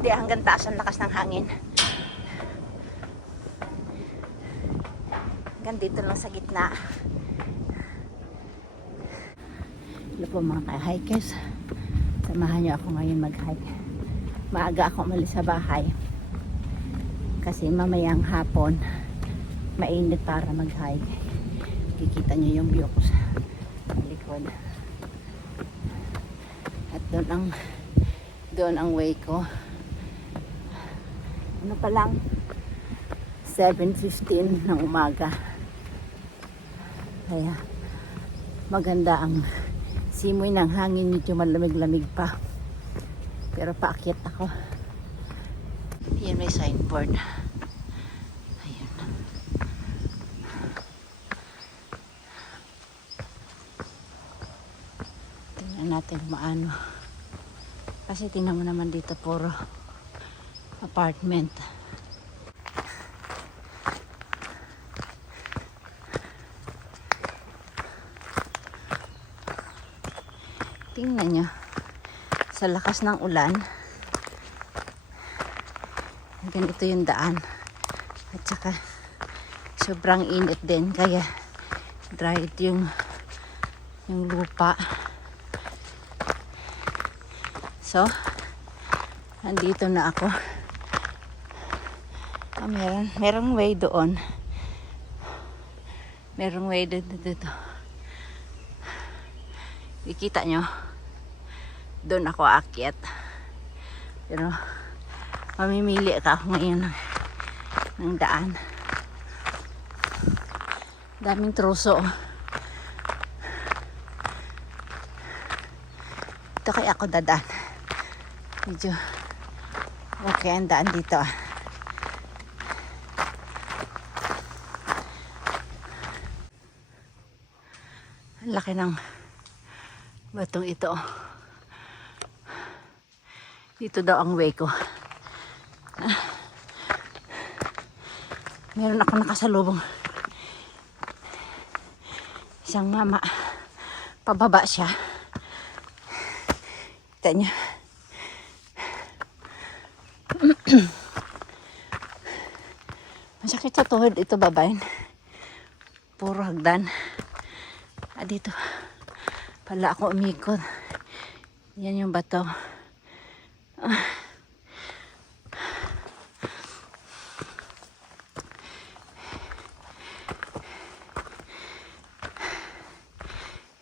Hindi, hanggang taas ang lakas ng hangin. Hanggang dito lang sa gitna. Hello po mga ka-hikers. Samahan niyo ako ngayon mag-hike. Maaga ako umalis sa bahay. Kasi mamayang hapon, mainit para mag-hike. Kikita niyo yung view ko sa likod. At doon ang way ko. Ano pa lang? 7:15 ng umaga. Kaya maganda ang simoy ng hangin, medyo malamig-lamig pa. Pero paakyat ako. Yan may signboard. Ayun. Tingnan natin maano. Kasi tingnan mo naman dito puro apartment. Tingnan nyo, sa lakas ng ulan, ganito yung daan. At saka, sobrang init din, kaya dried yung lupa. So, andito na ako. Merong way doon. Merong way dito. Ikita nyo? Doon ako aakyat. Pero mamimili ako ngayon ng daan. Daming troso. Ito kaya ako dadaan. Medyo okay ang daan dito. Ang laki ng batong ito. Dito daw ang way ko. Meron ako nakasalubong. Isang mama. Pababa siya. Kita niya. Masakit sa tuhod ito, babayin. Puro hagdan. Dito pala ako umikot. Yan yung bato.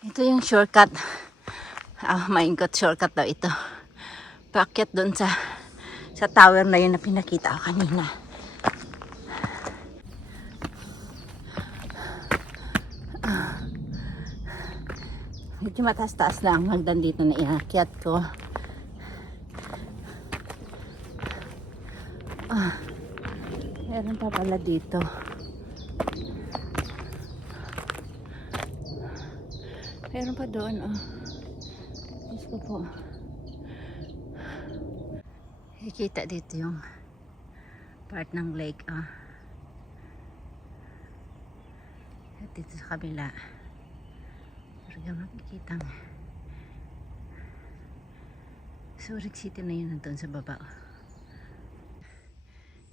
Ito yung shortcut. Oh my God, shortcut daw ito. Paakyat doon sa tower na yun na pinakita ko kanina. Medyo mataas-taas lang ang hagdan dito na inakyat ko. Meron pa pala dito. Meron pa doon, Diyos ko po. Ikita dito yung part ng lake, At dito sa kabila. Pero makikita nga. Zurich City na yun nandun sa baba.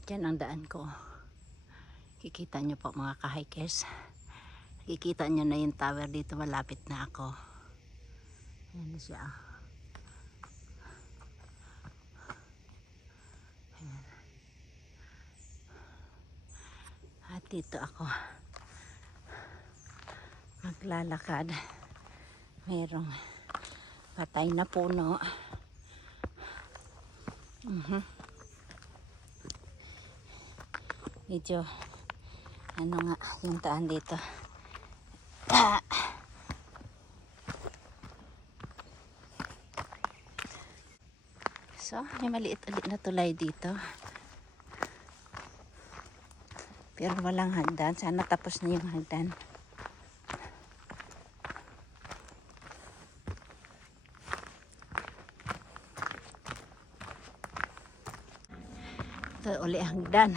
Diyan ang daan ko. Kikita nyo po mga ka-hikers. Kikita nyo na yung tower dito. Malapit na ako. Ayan na siya. Ayan. At dito ako maglalakad. Merong patay na puno. Medyo ano nga yung daan dito. So, may maliit ulit na tulay dito. Pero walang hagdan. Sana tapos na yung hagdan. Ito uli hagdan.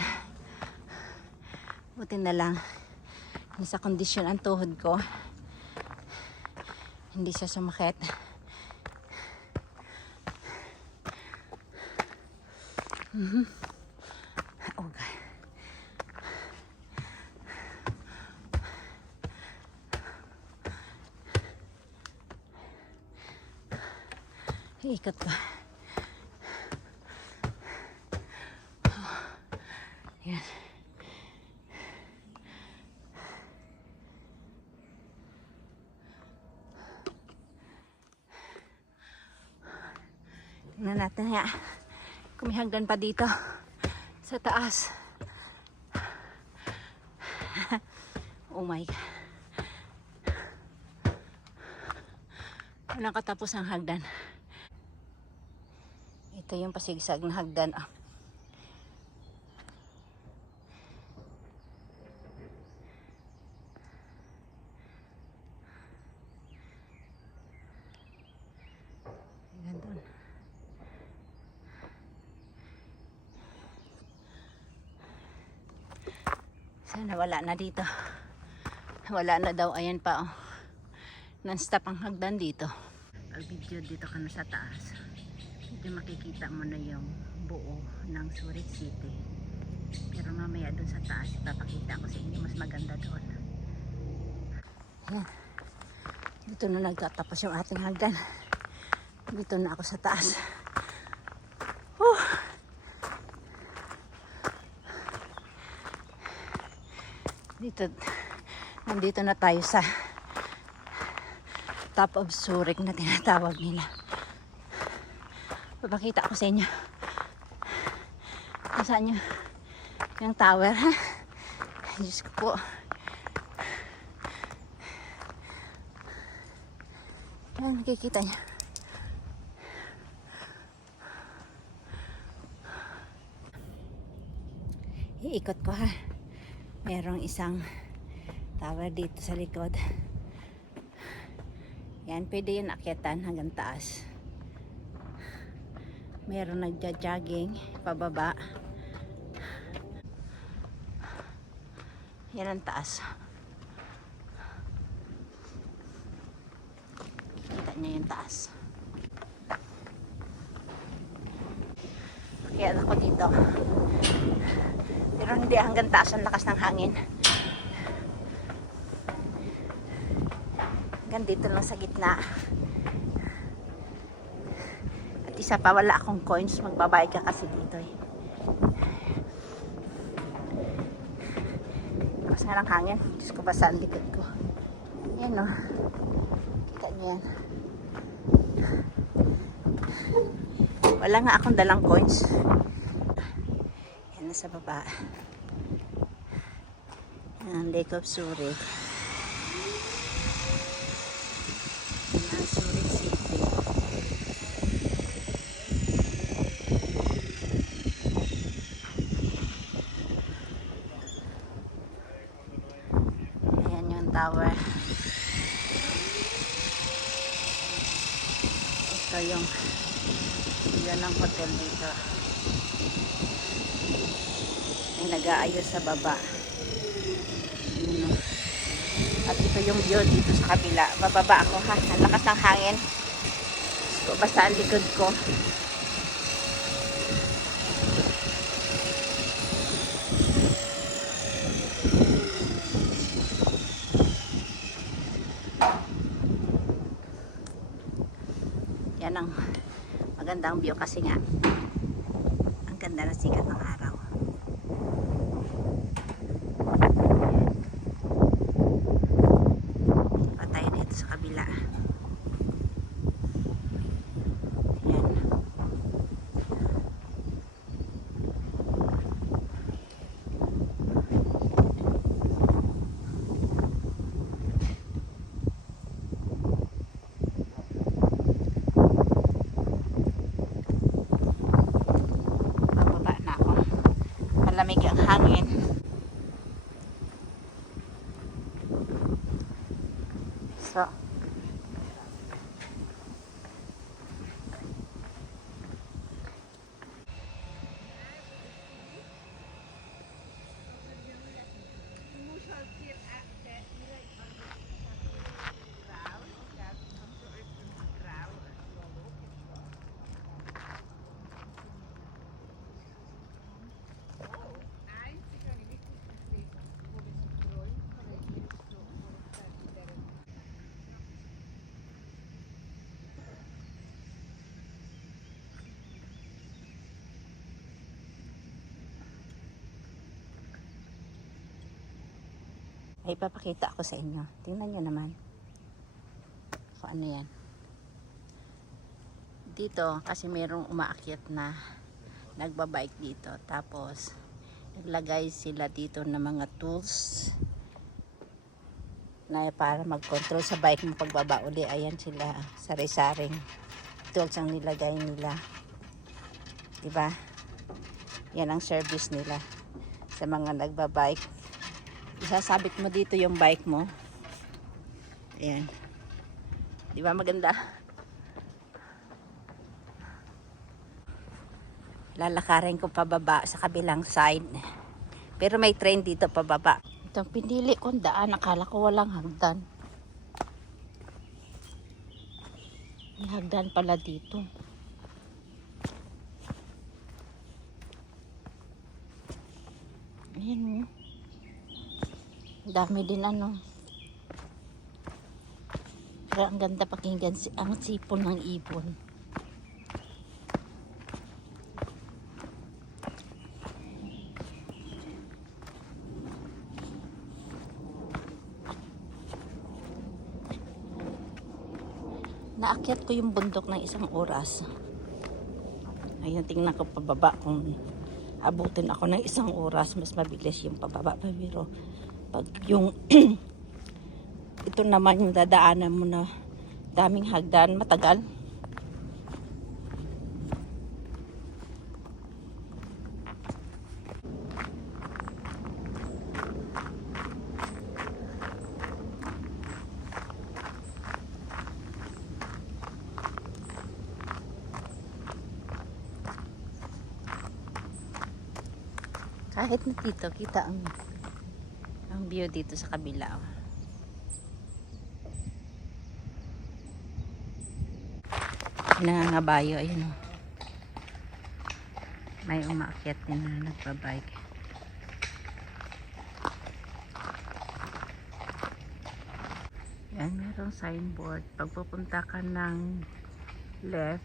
Buti na lang sa kondisyon ang tuhod ko, hindi siya sumakit. Oh God. Ikot pa. Yan. Tingnan natin nga kung may hagdan pa dito sa taas. Oh my God. Walang katapos ang hagdan. Ito yung pasigsag na hagdan. Oh. Gandun. Sana wala na dito. Wala na daw. Ayan pa. Oh. Non-stop ang hagdan dito. Pag video dito ka na sa taas, hindi makikita mo na yung buo ng Zurich City. Pero mamaya dun sa taas, ipapakita ko sa inyo. Mas maganda doon. Ayan. Dito na nagtatapos yung ating hagdan. Dito na ako sa taas. Nandito na tayo sa top of Zurich na tinatawag nila. Papakita ko sa inyo kung saan yung tower, ha? Diyos ko po. Yan, nakikita nyo. Iikot ko, ha? Merong isang tower dito sa likod. Yan, pwede yun akyatan hanggang taas. Meron nagja-jogging pababa. Yan ang taas. Kita nyo yung taas. Kaya ako dito. Pero hindi hanggang taas ang lakas ng hangin. Hanggang dito lang sa gitna. At isa pa, wala akong coins. Magbabayad ka kasi dito eh. Lakas nga ng hangin. Diyos ko, basa ang likod ko. Yan o. Kita nyo yan. Wala nga akong dalang coins. Yan, nasa baba. Yan, Lake of Zurich. Yan, Zurich City. Ayan yung tower. Ito yung yan ang hotel dito. Ay nag-aayos sa baba. At ito yung view dito sa kabila. Bababa ako, ha. Ang lakas ng hangin. So, basta ang likod ko. Yan ang magandang view kasi nga ang ganda ng sikat ng araw. Patay dito sa kabila. Yan. Bababa na ako. Malamig ang hangin. So, Ay, papakita ako sa inyo. Tingnan nyo naman. Kung ano yan. Dito, kasi mayroong umaakyat na nagbabike dito. Tapos, naglagay sila dito ng mga tools na para mag-control sa bike mo pagbaba uli. Ayan sila, sari-saring tools ang nilagay nila. Diba? Yan ang service nila sa mga nagbabike. Isasabit mo dito yung bike mo. Ayan. Diba maganda? Lalakarin ko pababa sa kabilang side. Pero may train dito pababa. Itong pinili kong daan, nakala ko walang hagdan. May hagdan pala dito. Ayan o. Dami din ano. Pero ang ganda pakinggan ang sipon ng ibon. Naakyat ko yung bundok ng isang oras. Ayun, tingnan ko pababa kung abutin ako ng isang oras. Mas mabilis yung pababa. Pero pag yung ito naman yung dadaanan mo na daming hagdan, matagal. Kahit na dito, kita ang view dito sa kabila. Nangangabayo, ayun o. May umaakyat din na nagbabike. Yan, mayroong signboard. Pag pupunta ka ng left,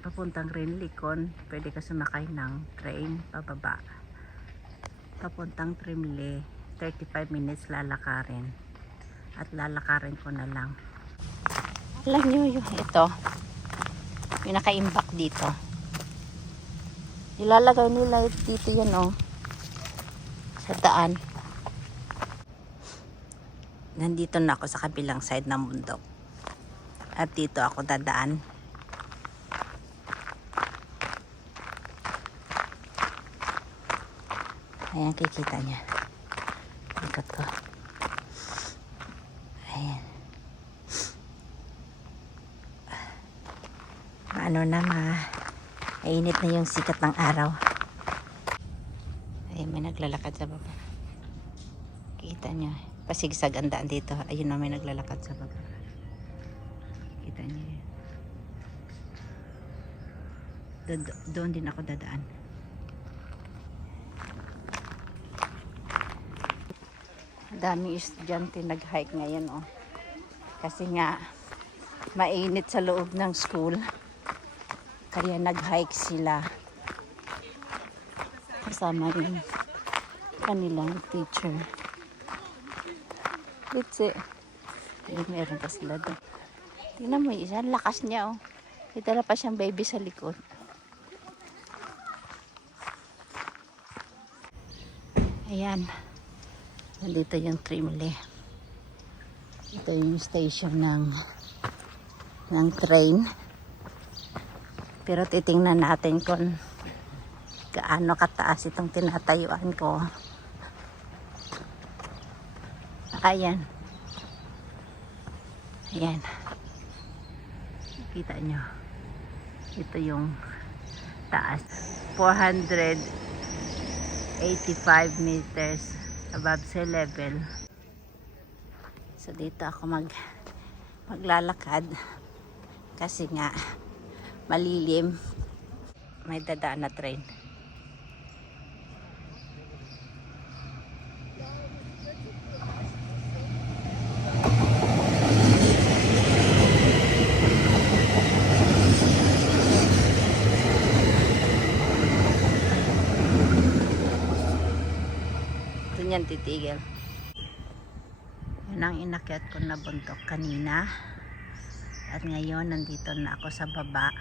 papuntang Rinlicon, pwede ka sumakay ng train pababa. Papuntang Trimle, 35 minutes lalakarin. At lalakarin ko na lang. Alam nyo yung ito, yung naka-imbak dito. Ilalagay nila dito yan o, sa daan. Nandito na ako sa kabilang side ng bundok. At dito ako dadaan. Ayan, kikita niya. Ikot ko. Ayan. Ano na mainit na yung sikat ng araw. Ayan, may naglalakad sa baba. Kita niya. Pasigsag ang daan dito. Ayun na, may naglalakad sa baba. Kita niya. Doon din ako dadaan. Daming estudyante nag-hike ngayon oh. Kasi nga mainit sa loob ng school. Kaya nag-hike sila. Kasama yung kanilang teacher. Bitsi. Meron pa sila doon. Tingnan mo isa, lakas niya oh. Itala pa siyang baby sa likod. Ayan. Nandito yung Trimle. Ito yung station ng train. Pero titingnan natin kung gaano kataas itong tinatayuan ko. Ayan. Ayan. Kita nyo. Ito yung taas. 485 meters above sea level. So dito ako maglalakad kasi nga malilim, may dadaan na train. Ito niyan titigil. ng inakyat ko na bundok kanina. At ngayon nandito na ako sa baba.